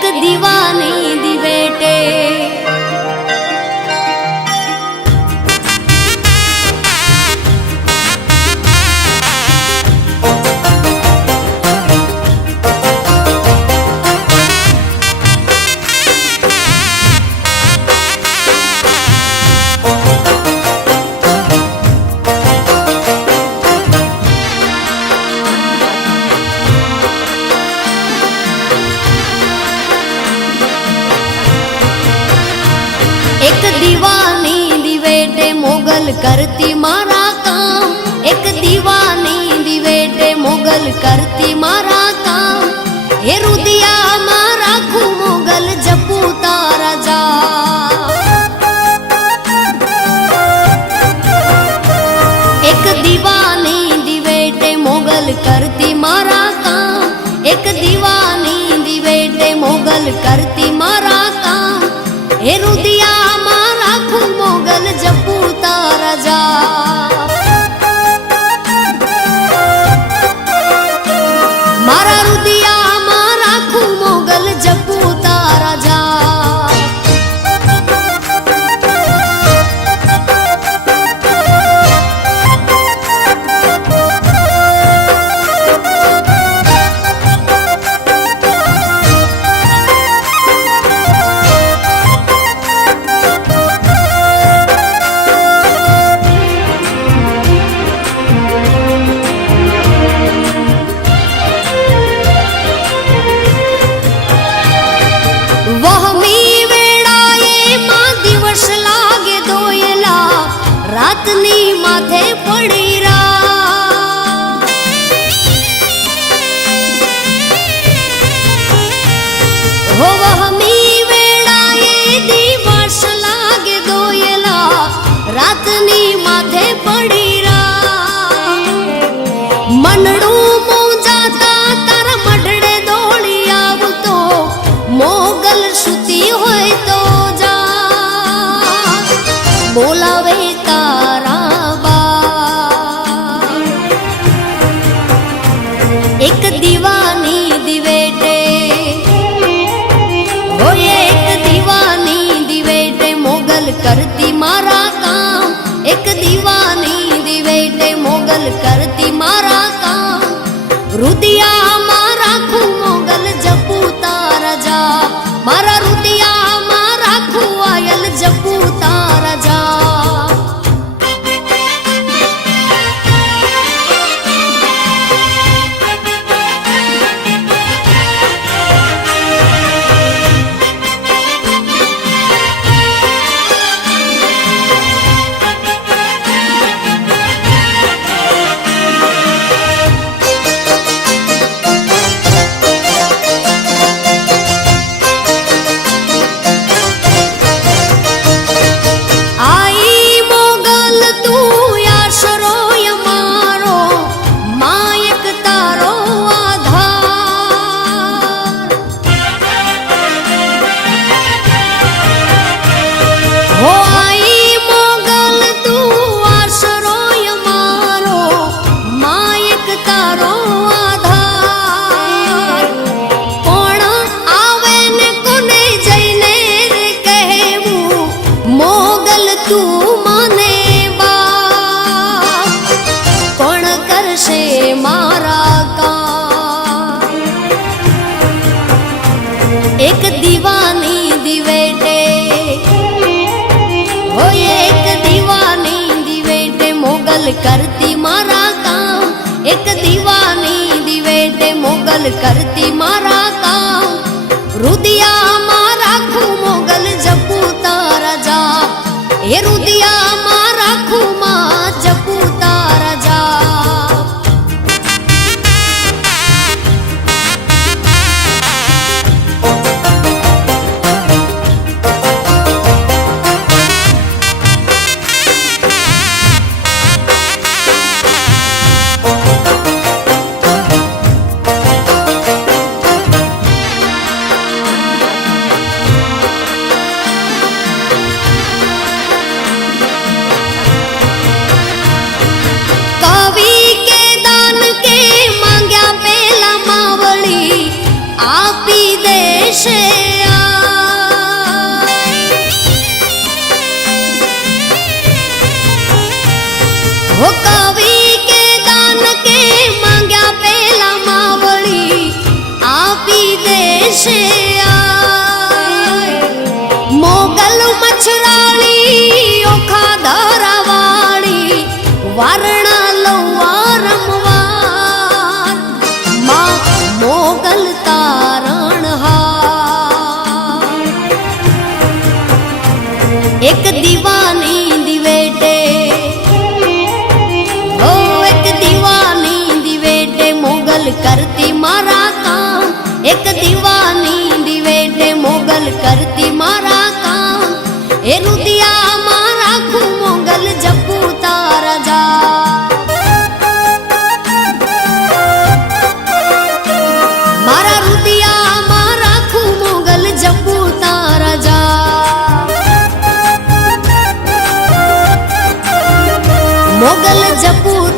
एक दीवानी दिवेटे। एक दीवानी दिवेटे मोगल करती मारा काम। एक दीवानी दिवेटे मोगल करती मारा काम। हे रुदिया मारा खू मोगल जपू तारा जा। एक दीवानी दिवेटे मोगल करती मारा काम। एक दीवानी दिवेटे मोगल करती मारा काम। हे रुदिया मारा खू मोगल जपू तारा जा। मारा रुदिया मारा खू मोगल जपू तारा जा। रातनी माथे पड़ी रा। हो वहमी वेड़ा ये दिवस लागे दोयला। रातनी माथे पड़ी रा। मनड़ू जाता तारा मढड़े दौड़ी आव तो मोगल सुती होय तो जा। बोलावे तारा बार। एक दीवानी दिवेटे हो एक दीवानी दिवेटे मोगल करती मारा काम। एक दीवानी दिवेटे मोगल करती मारा काम। रुदिया मारा खू मोगल जपू तारा जा। मारा रुदिया मारा खू आयल जपू तारा जा। एक दीवानी दिवेटे हो एक दीवानी दिवेटे मोगल करती मारा काम। एक दीवानी दिवेटे मोगल करती मारा काम। रुदिया मारा खू मोगल जपू तारा जा। हे रुदिया मारा खू मा जपू तारा जा। એક દીવાની દિવેટે ઓ એક દીવાની દિવેટે મોગલ કરતી મારા કામ એક દીવાની દિવેટે મોગલ કરતી મારા કામ એ રુદિયામાં રાખું મોગલ જપું તારા જા મારા રુદિયામાં રાખું મોગલ જપું તારા જા મોગલ જપું